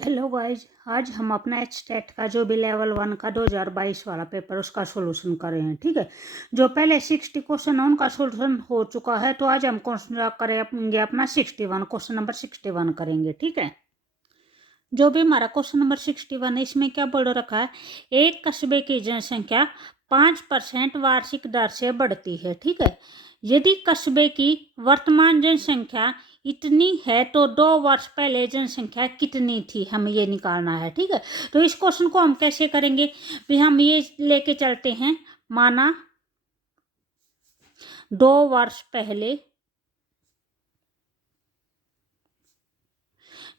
Hello guys, आज हम अपना एचटेट का जो भी लेवल 1 का 2022 वाला पेपर उसका सोल्यूशन कर रहे हैं। ठीक है, जो पहले 60 क्वेश्चन है उनका सोल्यूशन हो चुका है, तो आज हम करेंगे अपना 61 क्वेश्चन नंबर 61 करेंगे। ठीक है, जो भी हमारा क्वेश्चन नंबर 61 है इसमें क्या बोल रखा है, एक कस्बे की जनसंख्या 5% वार्षिक दर से बढ़ती है। ठीक है, यदि कस्बे की वर्तमान जनसंख्या इतनी है तो 2 वर्ष पहले जनसंख्या कितनी थी, हमें ये निकालना है। ठीक है, तो इस क्वेश्चन को हम कैसे करेंगे भी, हम ये लेके चलते हैं, माना 2 वर्ष पहले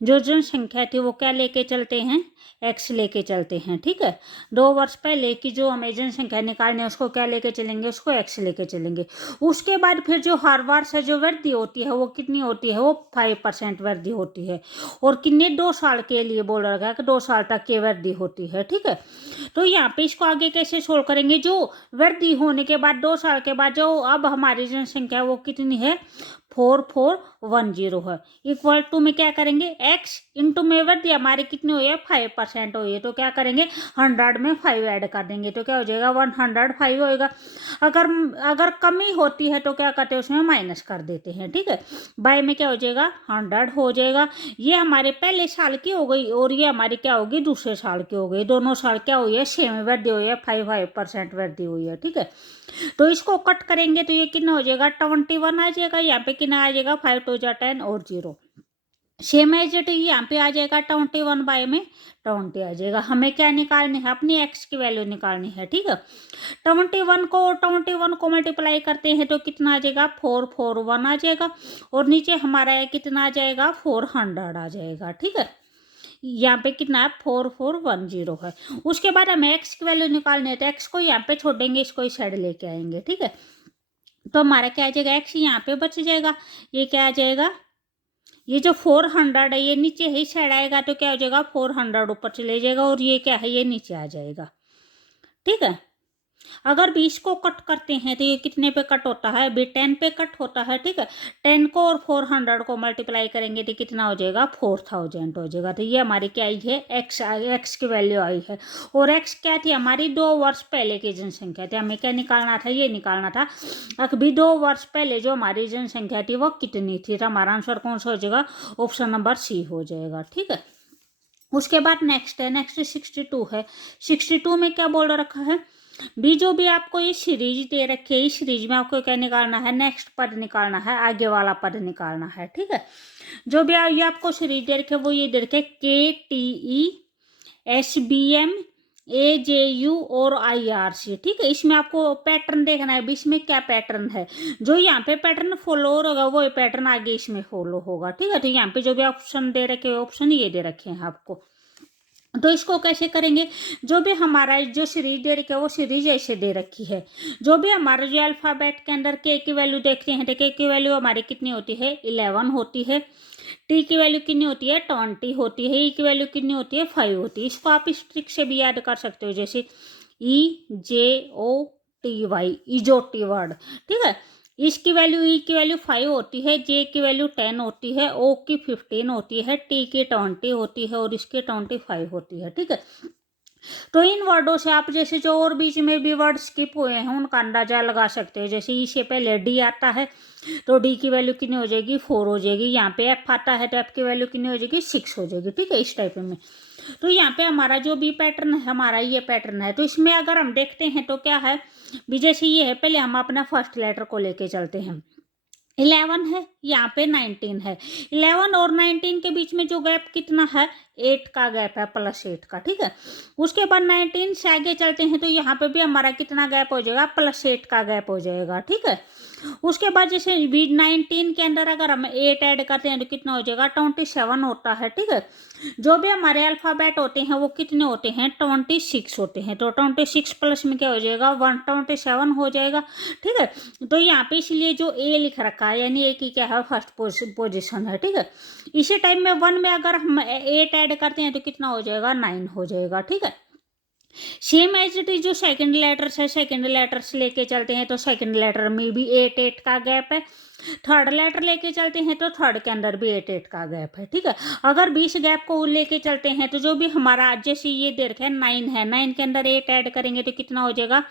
जो जनसंख्या थी वो क्या लेके चलते हैं, एक्स लेके चलते हैं। ठीक है, 2 वर्ष पहले की जो हमें जनसंख्या निकालनी है उसको क्या लेके चलेंगे, उसको एक्स लेके चलेंगे। उसके बाद फिर जो हर वर्ष है जो वृद्धि होती है वो कितनी होती है, वो 5% वृद्धि होती है। और कितने, 2 साल के लिए बोल रखा है कि 2 साल तक की वृद्धि होती है। ठीक है, तो यहाँ पे इसको आगे कैसे सोल्व करेंगे, जो वृद्धि होने के बाद 2 साल के बाद जो अब हमारी जनसंख्या वो कितनी है, 4410 है। इक्वल टू में क्या करेंगे, एक्स इंटू में वृद्धि हमारी कितनी हुई है, 5% हुई है, तो क्या करेंगे 100 में 5 ऐड कर देंगे तो क्या हो जाएगा 105 होएगा। अगर अगर कमी होती है तो क्या करते हैं, उसमें माइनस कर देते हैं। ठीक है, बाय में क्या हो जाएगा 100 हो जाएगा। ये हमारे पहले साल की हो गई और ये हमारी क्या होगी, दूसरे साल की हो गई। दोनों साल क्या हुई है, सेम वृद्धि हुई है, 5% वृद्धि हुई है। ठीक है, तो इसको कट करेंगे तो ये कितना हो जाएगा, 21 आ जाएगा। यहाँ पे कितना आ जाएगा, 5 2 जा 10 और 0 सेम एज इट, यहाँ पे आ जाएगा 21 बाय में 20 आ जाएगा। हमें क्या निकालनी है, अपनी एक्स की वैल्यू निकालनी है। ठीक है, 21 को मल्टीप्लाई करते हैं तो कितना आ जाएगा, 441 आ जाएगा। और नीचे हमारा कितना आ जाएगा, 400 आ जाएगा। ठीक है, यहाँ पे कितना है, 4410 है। उसके बाद हमें एक्स की वैल्यू निकालनी है, तो एक्स को यहाँ पे छोड़ेंगे, इसको इस साइड लेके आएंगे। ठीक है, तो हमारा क्या आ जाएगा, एक्स यहाँ पे बच जाएगा। ये क्या आ जाएगा, ये जो 400 है ये नीचे ही साइड आएगा तो क्या हो जाएगा, 400 ऊपर चले जाएगा और ये क्या है, ये नीचे आ जाएगा। ठीक है, अगर 20 को कट करते हैं तो ये कितने पे कट होता है, भी 10 पे कट होता है। ठीक है, 10 को और 400 को मल्टीप्लाई करेंगे तो कितना हो जाएगा, 4000 हो जाएगा। तो ये हमारी क्या आई है, एक्स की वैल्यू आई है। और एक्स क्या थी, हमारी 2 वर्ष पहले की जनसंख्या थी। हमें क्या निकालना था, ये निकालना था अभी 2 वर्ष पहले जो हमारी जनसंख्या थी वो कितनी थी। तो हमारा आंसर कौन सा हो जाएगा, ऑप्शन नंबर सी हो जाएगा। ठीक है, उसके बाद नेक्स्ट है, नेक्स्ट 62 है। 62 में क्या बोल रखा है, भी जो भी आपको ये सीरीज दे रखी है, इस सीरीज में आपको क्या निकालना है, नेक्स्ट पद निकालना है, आगे वाला पद निकालना है। ठीक है, जो भी ये आपको सीरीज दे रखे वो ये दे रखे, KTE, SBM, AJU और IRC। ठीक है, इसमें आपको पैटर्न देखना है, भी इसमें क्या पैटर्न है। जो यहाँ पे पैटर्न फॉलो होगा वो पैटर्न आगे इसमें फॉलो होगा। ठीक है, तो यहाँ पे जो भी ऑप्शन दे रखे ऑप्शन ये दे रखे हैं आपको। तो इसको कैसे करेंगे, जो भी हमारा जो सीरीज दे रखी है वो सीरीज ऐसे दे रखी है। जो भी हमारा जो अल्फाबेट के अंदर के की वैल्यू देखते हैं तो के की वैल्यू हमारी कितनी होती है, 11 होती है। टी की वैल्यू कितनी होती है, 20 होती है। ई की वैल्यू कितनी होती है, 5 होती है। इसको आप इस ट्रिक से भी याद कर सकते हो, जैसे EJOTY, इजोटी वर्ड। ठीक है, इसकी वैल्यू, ई की वैल्यू 5 होती है, जे की वैल्यू 10 होती है, ओ की 15 होती है, टी की 20 होती है और इसकी 25 होती है। ठीक है, तो इन वर्डों से आप जैसे जो और बीच में भी वर्ड स्किप हुए हैं उनका अंदाजा लगा सकते हो। जैसे ई से पहले डी आता है तो डी की वैल्यू कितनी हो जाएगी, 4 हो जाएगी। यहाँ पे एफ आता है तो एफ की वैल्यू कितनी हो जाएगी, 6 हो जाएगी। ठीक है, इस टाइप में। तो यहाँ पे हमारा जो भी पैटर्न है, हमारा ये पैटर्न है। तो इसमें अगर हम देखते हैं तो क्या है, भी जैसे ये है, पहले हम अपना फर्स्ट लेटर को लेके चलते हैं। 11 है, यहाँ पे 19 है। 11 और 19 के बीच में जो गैप कितना है, 8 का गैप है, +8 का। ठीक है, उसके बाद 19 से आगे चलते हैं तो यहाँ पे भी हमारा कितना गैप हो जाएगा, +8 का गैप हो जाएगा। ठीक है, उसके बाद जैसे 19 के अंदर अगर हम 8 ऐड करते हैं तो कितना हो जाएगा, 27 होता है। ठीक है, जो भी हमारे अल्फाबेट होते हैं वो कितने होते हैं, 26 होते हैं। तो 26 प्लस में क्या हो जाएगा, 127 हो जाएगा। ठीक है, तो यहाँ पे इसलिए जो ए लिख रखा है, यानी ए की क्या है, फर्स्ट पोजिशन है। ठीक है, इसी टाइम में 1 में अगर हम 8 ऐड करते हैं तो कितना हो जाएगा, 9 हो जाएगा। ठीक है, सेम एज इट इज जो सेकंड लेटर्स है, सेकंड लेटर्स लेके चलते हैं तो सेकंड लेटर में भी 8 का गैप है। थर्ड लेटर लेके चलते हैं तो थर्ड के अंदर भी 8 का गैप है, ठीक है। अगर 20 गैप को लेके चलते हैं तो जो भी हमारा जैसे ये दे रखा है 9 है, 9 के अंदर 8 ऐड करेंगे तो कितना हो जाएगा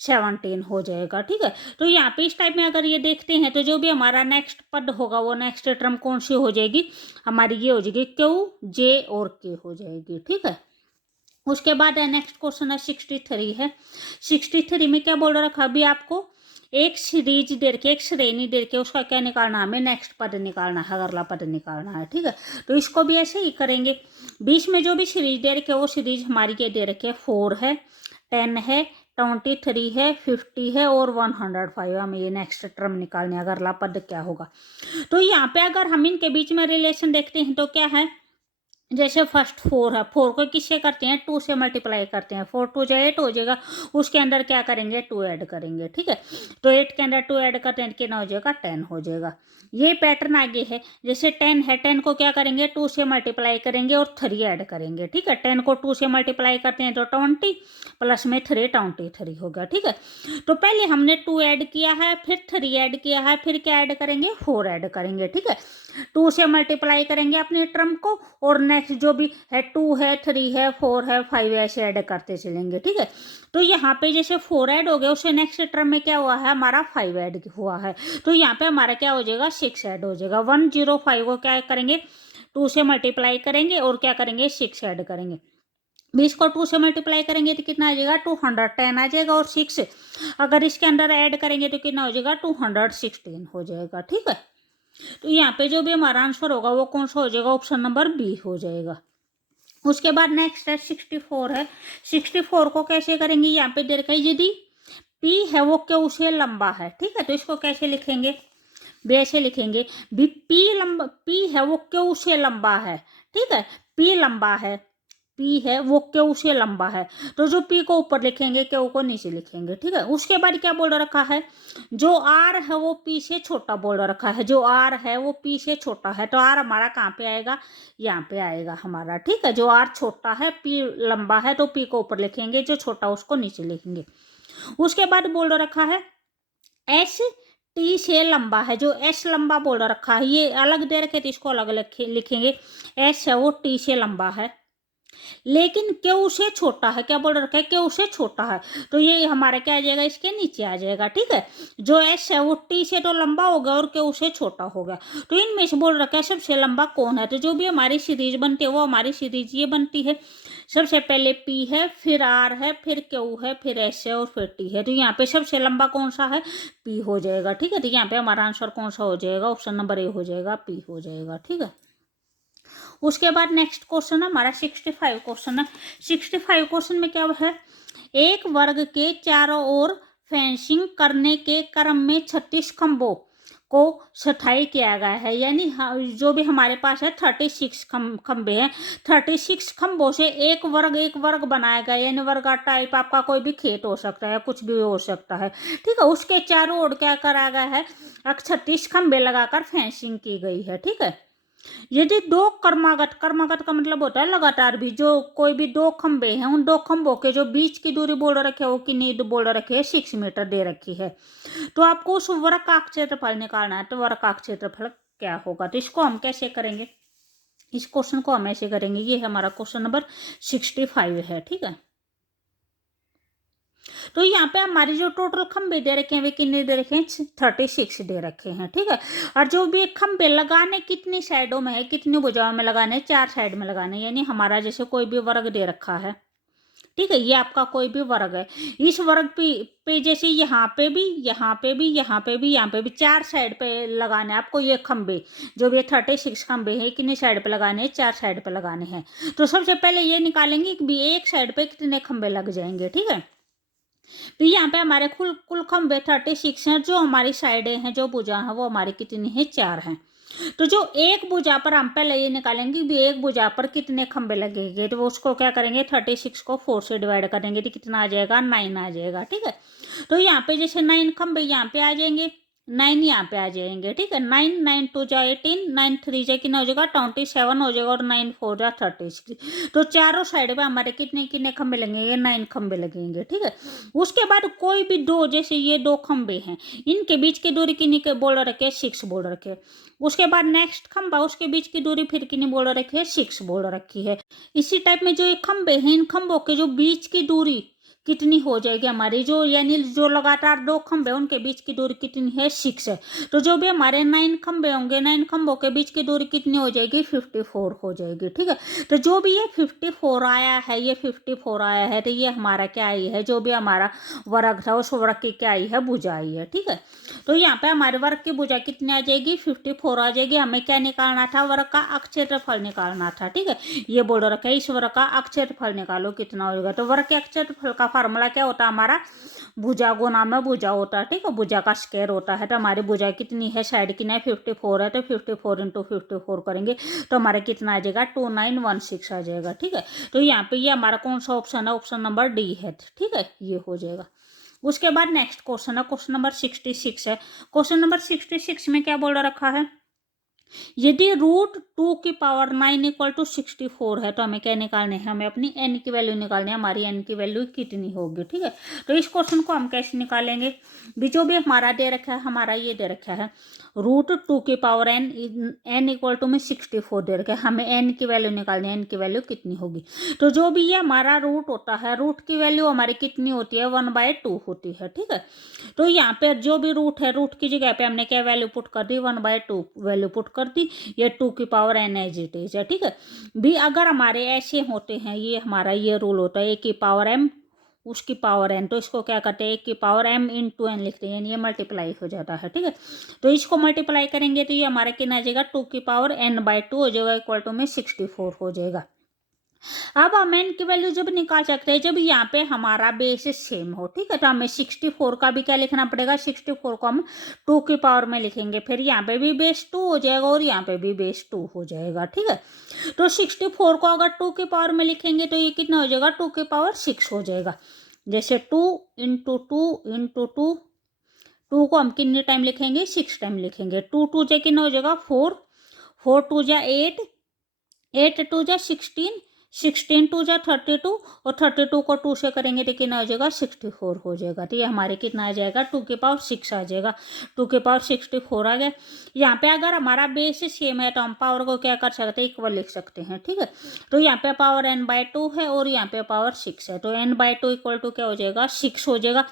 17 हो जाएगा, ठीक है। तो यहाँ पे इस टाइप में अगर ये देखते हैं तो जो भी हमारा नेक्स्ट पद होगा वो नेक्स्ट टर्म कौन सी हो जाएगी हमारी, ये हो जाएगी क्यू जे और के हो जाएगी, ठीक है। उसके बाद नेक्स्ट क्वेश्चन है 63 है। 63 में क्या बोल रखा अभी आपको, एक सीरीज दे रखी है, एक श्रेणी दे रखी है, उसका क्या निकालना है हमें, नेक्स्ट पद निकालना है, अगला पद निकालना है, ठीक है। तो इसको भी ऐसे ही करेंगे। बीच में जो भी सीरीज दे रखी है वो सीरीज हमारी क्या दे रखी है, 4 है, 10 है, 23 है, 50 है और 105। हमें ये नेक्स्ट टर्म निकालने, अगला पद क्या होगा। तो यहाँ पे अगर हम इनके बीच में रिलेशन देखते हैं तो क्या है, जैसे फर्स्ट 4 है, 4 को किससे करते हैं 2 से मल्टीप्लाई करते हैं, 4 2 8 हो जाएगा, उसके अंदर क्या करेंगे 2 ऐड करेंगे, ठीक है। तो 8 के अंदर 2 ऐड करते हैं कितना हो जाएगा 10 हो जाएगा। ये पैटर्न आगे है, जैसे 10 है, 10 को क्या करेंगे 2 से मल्टीप्लाई करेंगे और 3 ऐड करेंगे, ठीक है। 10 को 2 से मल्टीप्लाई करते हैं तो 20 प्लस में 3 23 हो गया, ठीक है। तो पहले हमने 2 ऐड किया है, फिर 3 ऐड किया है, फिर क्या ऐड करेंगे 4 ऐड करेंगे, ठीक है। 2 से मल्टीप्लाई करेंगे अपने टर्म को और नेक्स्ट जो भी है 2 है, 3 है, 4 है, 5 ऐसे ऐड करते चलेंगे, ठीक है। तो यहाँ पे जैसे 4 ऐड हो गया, उससे नेक्स्ट टर्म में क्या हुआ है हमारा 5 ऐड हुआ है, तो यहाँ पे हमारा क्या हो जाएगा 6 ऐड हो जाएगा। 105 को क्या करेंगे 2 से मल्टीप्लाई करेंगे और क्या करेंगे 6 ऐड करेंगे। 20 को 2 से मल्टीप्लाई करेंगे तो कितना आ जाएगा 210 आ जाएगा, और 6 अगर इसके अंदर ऐड करेंगे तो कितना हो जाएगा 216 हो जाएगा, ठीक है। तो यहाँ पे जो भी हमारा आंसर होगा वो कौन सा हो जाएगा, ऑप्शन नंबर बी हो जाएगा। उसके बाद नेक्स्ट है 64 है। 64 को कैसे करेंगे, यहाँ पे दे रखा है यदि P है वो क्यू से लंबा है, ठीक है। तो इसको कैसे लिखेंगे, भी ऐसे लिखेंगे, भी P है वो क्यू से लंबा है, ठीक है। P लंबा है, P है वो क्यू से लंबा है, तो जो P को ऊपर लिखेंगे क्यू को नीचे लिखेंगे, ठीक है। उसके बाद क्या बोल रखा है, जो R है वो P से छोटा बोल रखा है, जो R है वो P से छोटा है, तो R हमारा कहाँ पे आएगा, यहाँ पे आएगा हमारा, ठीक है। जो R छोटा है P लंबा है तो P को ऊपर लिखेंगे, जो छोटा उसको नीचे लिखेंगे। उसके बाद बोल रखा है S T से लंबा है, जो S लंबा बोल रखा है, ये अलग दे रखे तो इसको अलग लिखेंगे। S है वो T से लंबा है लेकिन क्यू से छोटा है, क्या बोल रखा है क्यू से छोटा है, तो ये हमारा क्या आ जाएगा इसके नीचे आ जाएगा, ठीक है। जो एस है वो टी से तो लंबा हो गया और क्यू से छोटा हो गया, तो इनमें से बोल रखा है सबसे लंबा कौन है, तो जो भी हमारी सीरीज बनती है वो हमारी सीरीज ये बनती है, सबसे पहले पी है, फिर आर है, फिर क्यू है, फिर एस है और फिर टी है। तो यहाँ पे सबसे लंबा कौन सा है पी हो जाएगा, ठीक है। तो यहाँ पे हमारा आंसर कौन सा हो जाएगा, ऑप्शन नंबर ए हो जाएगा, पी हो जाएगा, ठीक है। उसके बाद नेक्स्ट क्वेश्चन है हमारा 65 क्वेश्चन है। 65 क्वेश्चन में क्या है, एक वर्ग के चारों ओर फेंसिंग करने के क्रम में 36 खंभों को सफाई किया गया है, यानी जो भी हमारे पास है 36 खंभे हैं, 36 खंभों से एक वर्ग बनाया गया, यानी वर्ग टाइप आपका कोई भी खेत हो सकता है, कुछ भी हो सकता है, ठीक है। उसके चारों ओर क्या करा गया है 36 खंभे लगाकर फेंसिंग की गई है, ठीक है। यदि दो कर्मागत का मतलब होता है लगातार भी, जो कोई भी दो खंबे हैं उन दो खंभों के जो बीच की दूरी बोल रखे है वो कितनी बोल रखे है 6 मीटर दे रखी है, तो आपको उस वर्ग का क्षेत्रफल निकालना है। तो वर्ग का क्षेत्रफल क्या होगा, तो इसको हम कैसे करेंगे, इस क्वेश्चन को हम ऐसे करेंगे, ये हमारा क्वेश्चन नंबर 65 है, ठीक है। तो यहाँ पे हमारी जो टोटल खंबे दे रखे हैं वे कितने दे रखे हैं 36 दे रखे हैं, ठीक है। और जो भी खंबे लगाने कितनी साइडों में है, कितनी भुजाओं में लगाने, 4 साइड में लगाने, यानी हमारा जैसे कोई भी वर्ग दे रखा है, ठीक है, ये आपका कोई भी वर्ग है, इस वर्ग पे जैसे यहाँ पे भी, यहाँ पे भी, यहाँ पे भी, यहाँ पे भी 4 साइड पे लगाने आपको ये खंबे, जो भी 36 खंबे हैं कितनी साइड पे लगाने हैं 4 साइड पे लगाने हैं। तो सबसे पहले ये निकालेंगे कि एक साइड पे कितने खंबे लग जाएंगे, ठीक है। तो यहाँ पे हमारे कुल खंबे 36 हैं, जो हमारी साइडें हैं, जो भुजा हैं वो हमारी कितनी है 4 हैं। तो जो एक भुजा पर हम पहले ये निकालेंगे भी एक भुजा पर कितने खंबे लगेंगे, तो उसको क्या करेंगे 36 को 4 से डिवाइड करेंगे तो कितना आ जाएगा 9 आ जाएगा, ठीक है। तो यहाँ पे जैसे 9 खंबे यहाँ पे आ जाएंगे, 9 यहाँ पे आ जाएंगे, ठीक है। 9 9 2 जा 18, 9 3 जा कितना हो जाएगा 27 हो जाएगा, और 9 4 जा 36। तो चारों साइड पे हमारे कितने कितने खंबे लगेंगे, 9 खंबे लगेंगे, ठीक है। उसके बाद कोई भी दो, जैसे ये दो खंबे हैं, इनके बीच की दूरी कितनी के बोल रखे, 6 बोल रखे। उसके बाद नेक्स्ट खंबा, उसके बीच की दूरी फिर कितनी बोल रखी है, 6 बोल रखी है। इसी टाइप में जो ये खंबे हैं, इन खंबों के जो बीच की दूरी कितनी हो जाएगी हमारी, जो यानी जो लगातार दो खंबे उनके बीच की दूरी कितनी है, 6 है। तो जो भी हमारे 9 खंबे होंगे, 9 खंबों के बीच की दूरी कितनी हो जाएगी, 54 हो जाएगी, ठीक है। तो जो भी ये 54 आया है, ये 54 आया है, तो ये हमारा क्या आई है, जो भी हमारा वर्ग था उस वर्ग की क्या आई है, भुजा आई है, ठीक है। तो यहाँ पे हमारे वर्ग की भुजा कितनी आ जाएगी, 54 आ जाएगी। हमें क्या निकालना था, वर्ग का अक्षेत्रफल निकालना था, ठीक है। ये बोल रखा है इस वर्ग का अक्षेत्रफल निकालो कितना होगा। तो वर्ग के अक्षेत्रफल का फार्मूला क्या होता है हमारा, भुजा गुना में भुजा होता है, ठीक है। भुजा का स्क्वायर होता है। तो हमारी भुजा कितनी है, साइड की 54 है, तो 54 इंटू 54 करेंगे तो हमारा कितना आ जाएगा, 2916 आ जाएगा, ठीक है। तो यहाँ पे ये हमारा कौन सा ऑप्शन है, ऑप्शन नंबर डी है, ठीक है, ये हो जाएगा। उसके बाद नेक्स्ट क्वेश्चन है, क्वेश्चन नंबर 66 है। क्वेश्चन नंबर 66 में क्या बोल रखा है, यदि √2⁹ इक्वल टू 64 है, तो हमें क्या निकालने हैं, हमें अपनी n की वैल्यू निकालनी है। हमारी n की वैल्यू कितनी होगी, ठीक है। तो इस क्वेश्चन को हम कैसे निकालेंगे, जो भी हमारा दे रखा है, हमारा ये दे रखा है √2⁴n इक्वल टू में 64 दे रखा है। हमें n की वैल्यू निकालनी है, n की वैल्यू कितनी होगी। तो जो भी ये हमारा रूट होता है, रूट की वैल्यू हमारी कितनी होती है, 1/2 होती है, ठीक है। तो यहाँ पे जो भी रूट है, रूट की जगह पे हमने क्या वैल्यू पुट कर दी, 1/2 वैल्यू पुट कर दी। ये 2⁴n एज इट इज है, ठीक है। भी अगर हमारे ऐसे होते हैं, ये हमारा ये रूल होता है a⁴m उसकी पावर n, तो इसको क्या करते हैं, a⁴m इंटू n लिखते हैं, ये मल्टीप्लाई हो जाता है, ठीक है। तो इसको मल्टीप्लाई करेंगे तो ये हमारा कितना आ जाएगा, 2⁴n/2 हो जाएगा, इक्वल टू में 64 हो जाएगा। अब हम n की वैल्यू जब निकाल सकते हैं, जब यहाँ पे हमारा बेस सेम हो, ठीक है। तो हमें 64 का भी क्या लिखना पड़ेगा, 64 को हम 2 की पावर में लिखेंगे, फिर यहाँ पे भी बेस 2 हो जाएगा और यहाँ पे भी बेस 2 हो जाएगा, ठीक है। तो 64 को अगर 2 की पावर में लिखेंगे तो ये कितना हो जाएगा, 2⁶ हो जाएगा। जैसे 2 इंटू 2 इंटू 2, 2 को हम कितने टाइम लिखेंगे, 6 टाइम लिखेंगे। 2 2 जा कितना हो जाएगा, 4, 4 2 जा 8, 8 2 जा 16, 16 2 जा 32, और 32 को 2 से करेंगे तो कितना हो जाएगा, 64 हो जाएगा। तो ये हमारे कितना आ जाएगा, 2⁶ आ जाएगा, 2⁶64 आ गया। यहाँ पे अगर हमारा बेस सेम है तो हम पावर को क्या कर सकते हैं, इक्वल लिख सकते हैं, ठीक है। तो यहाँ पे पावर n/2 है और यहाँ पे पावर 6 है, तो n/2 इक्वल टू क्या हो जाएगा, 6 हो जाएगा।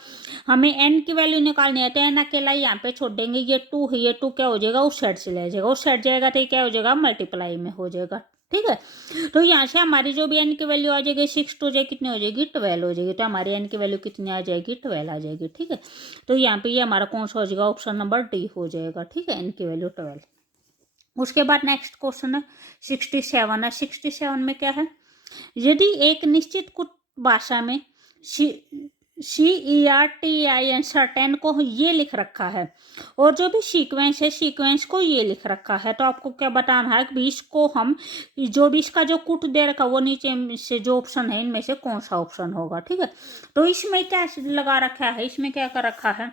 हमें n की वैल्यू निकालनी है, तो n अकेला यहाँ पे छोड़ देंगे, ये 2 है, ये 2 क्या हो जाएगा, उस साइड से ले जाएगा, उस साइड जाएगा तो क्या हो जाएगा, मल्टीप्लाई में हो जाएगा, ठीक है। तो यहाँ से हमारी जो भी n की वैल्यू आ जाएगी, 6 2 जा कितनी हो जाएगी, 12 हो जाएगी। तो हमारी n की वैल्यू कितनी आ जाएगी, 12 आ जाएगी, ठीक है। तो यहाँ पे ये हमारा कौन सा हो जाएगा, ऑप्शन नंबर डी हो जाएगा, ठीक है, n की वैल्यू 12। उसके बाद नेक्स्ट क्वेश्चन है 67 है। 67 में क्या है, यदि एक निश्चित कुछ भाषा में CERTIN सर्टेन को ये लिख रखा है, और जो भी सीक्वेंस है, सीक्वेंस को ये लिख रखा है, तो आपको क्या बताना है कि इसको हम, जो भी इसका जो कुट दे रखा वो नीचे से जो ऑप्शन है इनमें से कौन सा ऑप्शन होगा, ठीक है। तो इसमें क्या लगा रखा है, इसमें क्या कर रखा है,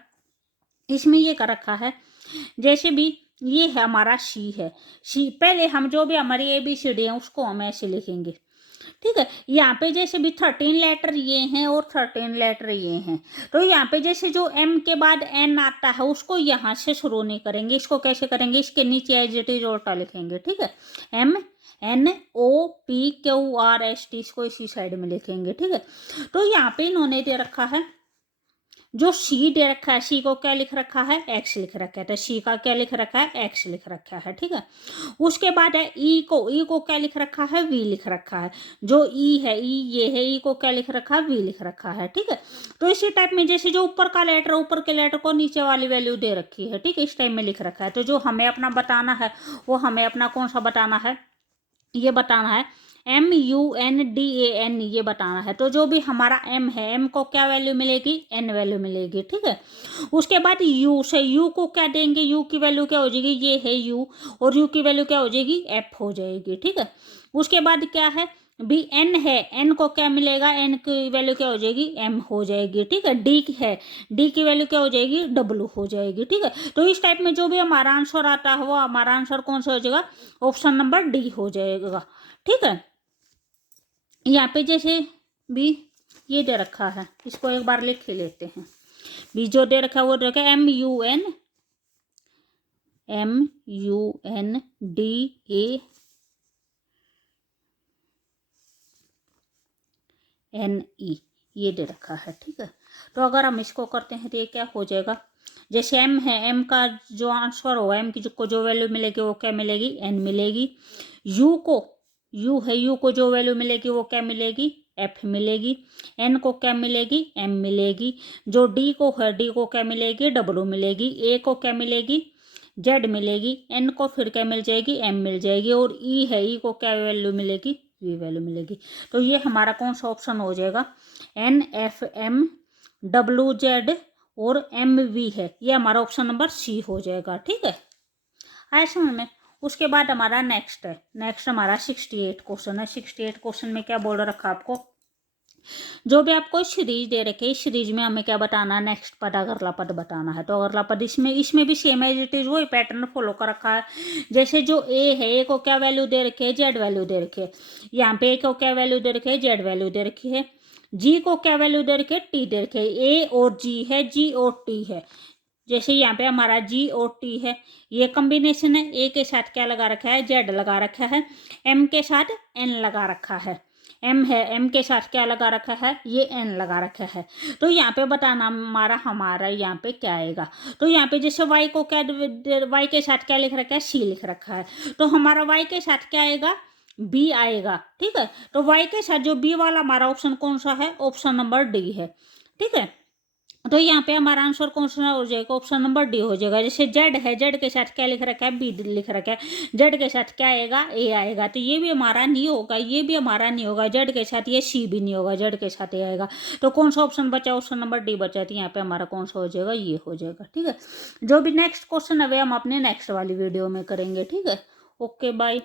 इसमें ये कर रखा है, जैसे भी ये है हमारा सी है, सी पहले हम जो भी हमारी ABCD है उसको हम ऐसे लिखेंगे, ठीक है। यहाँ पे जैसे भी 13 लेटर ये हैं और 13 लेटर ये हैं, तो यहाँ पे जैसे जो M के बाद N आता है उसको यहाँ से शुरू नहीं करेंगे, इसको कैसे करेंगे, इसके नीचे एज इट इज उल्टा लिखेंगे, ठीक है। MNOPQRST इसको इसी साइड में लिखेंगे, ठीक है। तो यहाँ पे इन्होंने दे रखा है, जो सी दे रखा है, सी को क्या लिख रखा है, एक्स लिख रखा है, तो सी का क्या लिख रखा है, एक्स लिख रखा है, ठीक है। उसके बाद है ई को क्या लिख रखा है, वी लिख रखा है। जो ई है, ई ये है, ई को क्या लिख रखा है, वी लिख रखा है, ठीक है। तो इसी टाइप में जैसे जो ऊपर का लेटर, ऊपर के लेटर को नीचे वाली वैल्यू दे रखी है, ठीक है, इस टाइप में लिख रखा है। तो जो हमें अपना बताना है वो हमें अपना कौन सा बताना है, ये बताना है MUNDAN, ये बताना है। तो जो भी हमारा M है, M को क्या वैल्यू मिलेगी, N वैल्यू मिलेगी, ठीक है। उसके बाद U से, U को क्या देंगे, U की वैल्यू क्या हो जाएगी, ये है U, और U की वैल्यू क्या हो जाएगी, F हो जाएगी, ठीक है। उसके बाद क्या है, बी एन है, एन को क्या मिलेगा, एन की वैल्यू क्या हो जाएगी, एम हो जाएगी, ठीक है। डी है, डी की वैल्यू क्या हो जाएगी, डब्लू हो जाएगी, ठीक है। तो इस टाइप में जो भी हमारा आंसर आता है वो हमारा आंसर कौन सा हो जाएगा, ऑप्शन नंबर डी हो जाएगा, ठीक है। यहाँ पे जैसे भी ये दे रखा है, इसको एक बार लिख लेते हैं। बी जो दे रखा है वो दे रखा है MUNDANE, ये दे रखा है, ठीक है। तो अगर हम इसको करते हैं तो ये क्या हो जाएगा, जैसे एम है, एम का जो आंसर होगा, एम की जो वैल्यू मिलेगी वो क्या मिलेगी, एन मिलेगी। यू है, यू को जो वैल्यू मिलेगी वो क्या मिलेगी, एफ मिलेगी। एन को क्या मिलेगी, एम मिलेगी। जो डी को है, डी को क्या मिलेगी, डब्ल्यू मिलेगी। ए को क्या मिलेगी, जेड मिलेगी। एन को फिर क्या मिल जाएगी, एम मिल जाएगी। और ई है, ई को क्या वैल्यू मिलेगी, वी वैल्यू मिलेगी। तो ये हमारा कौन सा ऑप्शन हो जाएगा, N F M W Z और एम वी है, ये हमारा ऑप्शन नंबर सी हो जाएगा, ठीक है। आया समझ में। उसके बाद हमारा नेक्स्ट है, नेक्स्ट हमारा 68 क्वेश्चन है। 68 क्वेश्चन में क्या बोल रखा आपको, जो भी आपको सीरीज दे रखे, इस सीरीज में हमें क्या बताना है, नेक्स्ट पद अगला पद बताना है। तो अगला पद इसमें भी सेम एज इट इज वही पैटर्न फॉलो कर रखा है। जैसे जो ए है, ए को क्या वैल्यू दे रखी है, जेड वैल्यू दे रखी है। यहाँ पे ए को क्या वैल्यू दे रखी है, जेड वैल्यू दे रखी है। जी को क्या वैल्यू दे रखी है, टी दे रखी है। ए और जी है, जी और टी है। जैसे यहाँ पे हमारा जी और टी है, ये कॉम्बिनेशन है। ए के साथ क्या लगा रखा है, जेड लगा रखा है। एम के साथ एन लगा रखा है। एम है, एम के साथ क्या लगा रखा है, ये एन लगा रखा है। तो यहाँ पे बताना हमारा यहाँ पे क्या आएगा। तो यहाँ पे जैसे वाई को क्या, वाई के साथ क्या लिख रखा है, सी लिख रखा है। तो हमारा वाई के साथ क्या आएगा, बी आएगा, ठीक है। तो वाई के साथ जो बी वाला हमारा ऑप्शन कौन सा है, ऑप्शन नंबर डी है, ठीक है। तो यहाँ पे हमारा आंसर कौन सा हो जाएगा, ऑप्शन नंबर डी हो जाएगा। जैसे जेड है, जेड के साथ क्या लिख रखा है, बी लिख रखा है। जेड के साथ क्या आएगा, ए आएगा। तो ये भी हमारा नहीं होगा, ये भी हमारा नहीं होगा। जेड के साथ ये सी भी नहीं होगा, जेड के साथ ए आएगा। तो कौन सा ऑप्शन बचा, ऑप्शन नंबर डी बचा। तो यहाँ पे हमारा कौन सा हो जाएगा, ये हो जाएगा, ठीक है। जो भी नेक्स्ट क्वेश्चन है वे हम अपने नेक्स्ट वाली वीडियो में करेंगे, ठीक है। Okay bye.